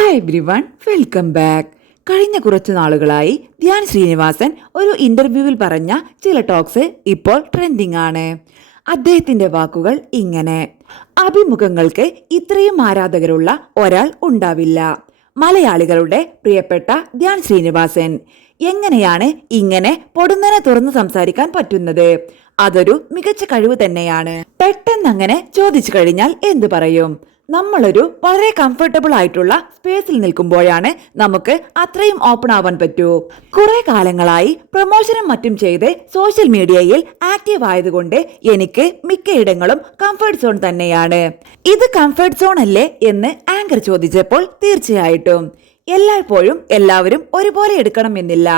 Hi everyone, welcome back. കഴിഞ്ഞ കുറച്ചു നാളുകളായി ധ്യാൻ ശ്രീനിവാസൻ ഒരു ഇന്റർവ്യൂവിൽ പറഞ്ഞ ചില ടോക്സ് ഇപ്പോൾ ട്രെൻഡിങ് ആണ്. അദ്ദേഹത്തിന്റെ വാക്കുകൾ ഇങ്ങനെ: അഭിമുഖങ്ങൾക്ക് ഇത്രയും ആരാധകരുള്ള ഒരാൾ ഉണ്ടാവില്ല. മലയാളികളുടെ പ്രിയപ്പെട്ട ധ്യാൻ ശ്രീനിവാസൻ എങ്ങനെയാണ് ഇങ്ങനെ പൊടുന്നനെ തുറന്ന് സംസാരിക്കാൻ പറ്റുന്നത്? അതൊരു മികച്ച കഴിവ് തന്നെയാണ്. പെട്ടെന്ന് അങ്ങനെ ചോദിച്ചു കഴിഞ്ഞാൽ എന്തു പറയും? നമ്മളൊരു വളരെ കംഫർട്ടബിൾ ആയിട്ടുള്ള സ്പേസിൽ നിൽക്കുമ്പോഴാണ് നമുക്ക് അത്രയും ഓപ്പൺ ആവാൻ പറ്റൂ. കുറെ കാലങ്ങളായി പ്രൊമോഷനും മറ്റും ചെയ്ത് സോഷ്യൽ മീഡിയയിൽ ആക്റ്റീവ് ആയതുകൊണ്ട് എനിക്ക് മിക്കയിടങ്ങളും കംഫർട്ട് സോൺ തന്നെയാണ്. ഇത് കംഫർട്ട് സോൺ അല്ലേ എന്ന് ആങ്കർ ചോദിച്ചപ്പോൾ തീർച്ചയായിട്ടും. എല്ലായ്പ്പോഴും എല്ലാവരും ഒരുപോലെ എടുക്കണമെന്നില്ല.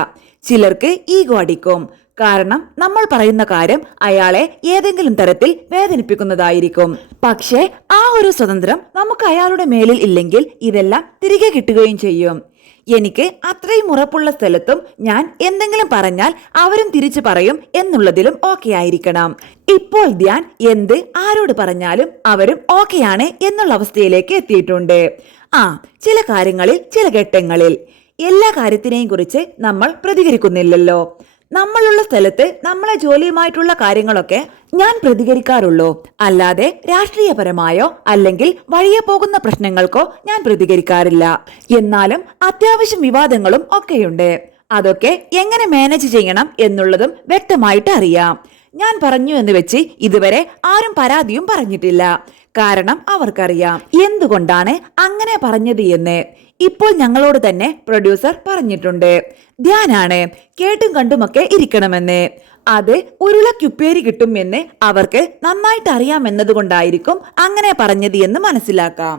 ചിലർക്ക് ഈഗോ അടിക്കും. കാരണം നമ്മൾ പറയുന്ന കാര്യം അയാളെ ഏതെങ്കിലും തരത്തിൽ വേദനിപ്പിക്കുന്നതായിരിക്കും. പക്ഷേ ആ ഒരു സ്വതന്ത്രം നമുക്ക് അയാളുടെ മേലിൽ ഇല്ലെങ്കിൽ ഇതെല്ലാം തിരികെ കിട്ടുകയും ചെയ്യും. എനിക്ക് അത്രയും ഉറപ്പുള്ള സ്ഥലത്തും ഞാൻ എന്തെങ്കിലും പറഞ്ഞാൽ അവരും തിരിച്ചു പറയും എന്നുള്ളതിലും ഓക്കെ ആയിരിക്കണം. ഇപ്പോൾ ധ്യാൻ എന്ത് ആരോട് പറഞ്ഞാലും അവരും ഓക്കെയാണ് എന്നുള്ള അവസ്ഥയിലേക്ക് എത്തിയിട്ടുണ്ട്. ചില കാര്യങ്ങളിൽ, ചില ഘട്ടങ്ങളിൽ എല്ലാ കാര്യത്തിനെയും കുറിച്ച് നമ്മൾ പ്രതികരിക്കുന്നില്ലല്ലോ. നമ്മളുള്ള സ്ഥലത്ത് നമ്മളെ ജോലിയുമായിട്ടുള്ള കാര്യങ്ങളൊക്കെ ഞാൻ പ്രതികരിക്കാറുള്ളൂ. അല്ലാതെ രാഷ്ട്രീയപരമായോ അല്ലെങ്കിൽ വഴിയെ പോകുന്ന പ്രശ്നങ്ങൾക്കോ ഞാൻ പ്രതികരിക്കാറില്ല. എന്നാലും അത്യാവശ്യം വിവാദങ്ങളും ഒക്കെയുണ്ട്. അതൊക്കെ എങ്ങനെ മാനേജ് ചെയ്യണം എന്നുള്ളതും വ്യക്തമായിട്ട് അറിയാം. ഞാൻ പറഞ്ഞു എന്ന് വെച്ച് ഇതുവരെ ആരും പരാതിയും പറഞ്ഞിട്ടില്ല. കാരണം അവർക്കറിയാം എന്തുകൊണ്ടാണ് അങ്ങനെ പറഞ്ഞത് എന്ന്. ഇപ്പോൾ ഞങ്ങളോട് തന്നെ പ്രൊഡ്യൂസർ പറഞ്ഞിട്ടുണ്ട്, ധ്യാനാണ് കേട്ടും കണ്ടുമൊക്കെ ഇരിക്കണമെന്ന്. അത് ഉരുളക്കുപ്പേരി കിട്ടും എന്ന് അവർക്ക് നന്നായിട്ട് അറിയാമെന്നതുകൊണ്ടായിരിക്കും അങ്ങനെ പറഞ്ഞത് എന്ന് മനസ്സിലാക്കാം.